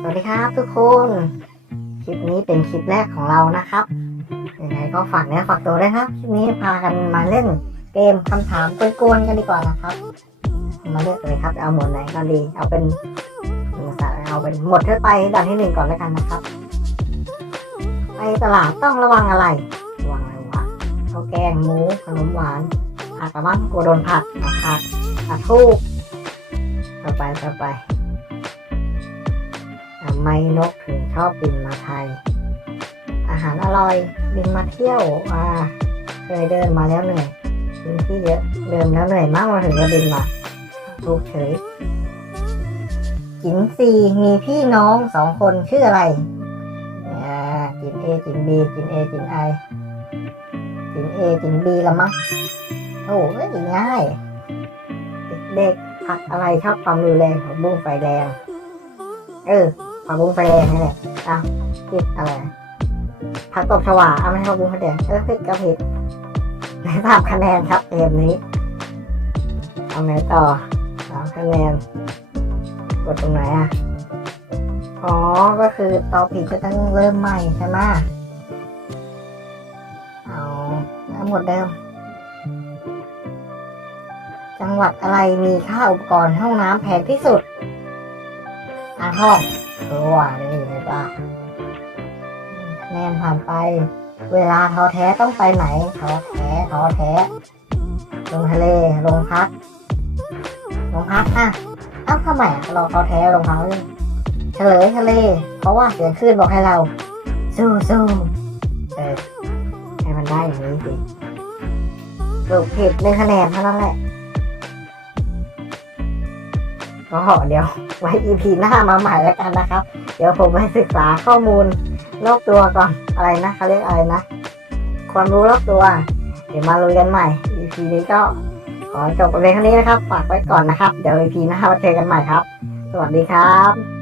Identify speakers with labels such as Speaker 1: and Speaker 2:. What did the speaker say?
Speaker 1: สวัสดีครับทุกคน คลิปนี้เป็นคลิปแรกของเรานะครับยังไงก็ฝากเนื้อฝากตัวด้วยครับ คลิปนี้พากันมาเล่นเกมคำถามกวนๆกันดีกว่านะครับ มาเลือกเลยครับ เอาหมวดไหนก็ดี เอาเป็นเอาเป็นหมวดทั่วไปด่านที่หนึ่งก่อนแล้วกันนะครับ ไปตลาดต้องระวังอะไร ระวังอะไรวะข้าวแกงหมูขนมหวานผักกระมังกลัวโดนผักผักผักทูกต่อไปต่อไป ไมนกถึงชอบบินมาไทย อาหารอร่อยบินมาเที่ยวอ่าเคยเดินมาแล้วเหนื่อยบินที่เยอะเดินแล้วเหนื่อยมากมาถึงจะบินมาถูกเฉยจินซีมีพี่น้องสองคนชื่ออะไรจินเอจินบีจินเอจินไอจินเอจินบีละมั้งโอ้ยง่าย เด็กๆผักอะไรชอบความรุนแรงของบุ้งไฟแดง เออ ผักบุ้งไฟแดงนี่แหละอ้าวผิดอะไรผักตบชวาเอาไม่ช่ผักบุ้งไฟแดงเออผิดก็ผิดในสามคะแนนครับเกมนี้เอาไงต่อสามคะแนนกดตรงไหนอะอ๋อ ก็คือต่อผิดก็ต้องเริ่มใหม่ใช่ไหมเอาทั้งหมดเดิม จังหวัดอะไรมีค่าอุปกรณ์ห้องน้ำแพงที่สุด อ่างห้องเออว่านี่เลยป่ะคะแนนผ่านไป เวลาท้อแท้ต้องไปไหนท้อแท้ท้อแท้ ลงทะเลลงพัก ลงพักอะเอ้าทำไมเราท้อแท้ลงพักเลยเฉลยทะเล เพราะว่าเสียงคลื่นบอกให้เรา สู้สู้เออให้มันได้อย่างนี้สิถูกผิดหนึ่งคะแนนเท่านั้นแหละ ก็เดี๋ยวไว้ EP หน้ามาใหม่แล้วกันนะครับ เดี๋ยวผมไปศึกษาข้อมูลรอบตัวก่อนอะไรนะเขาเรียกอะไรนะ ความรู้รอบตัว เดี๋ยวมาลุยกันใหม่ EP นี้ก็ขอจบไปเพียงเท่านี้นะครับ ฝากไว้ก่อนนะครับ เดี๋ยว EP หน้ามาเจอกันใหม่ครับ สวัสดีครับ